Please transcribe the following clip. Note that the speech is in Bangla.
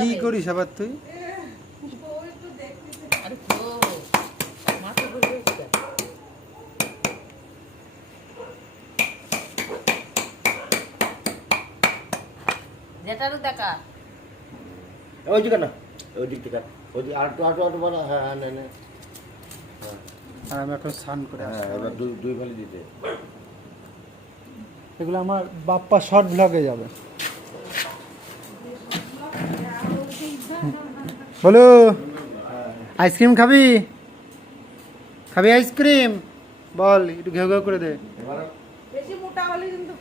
কি করিস আবার তুই? যেটারও দেখা ওই দিকে না, ওই দিক থেকে ওই দিক আটু আটু আটু বলা। হ্যাঁ হ্যাঁ নে আর আমি এখন স্নান করে আসছি। হ্যাঁ, এবার দুই ভালি দিতে। এগুলো আমার বাপ্পা শর্ট ব্লগে যাবে। বলো, আইসক্রিম খাবি? খাবি আইসক্রিম? বল, একটু ঘেউ ঘেউ করে দে। এবার বেশি মোটা হলে কিন্তু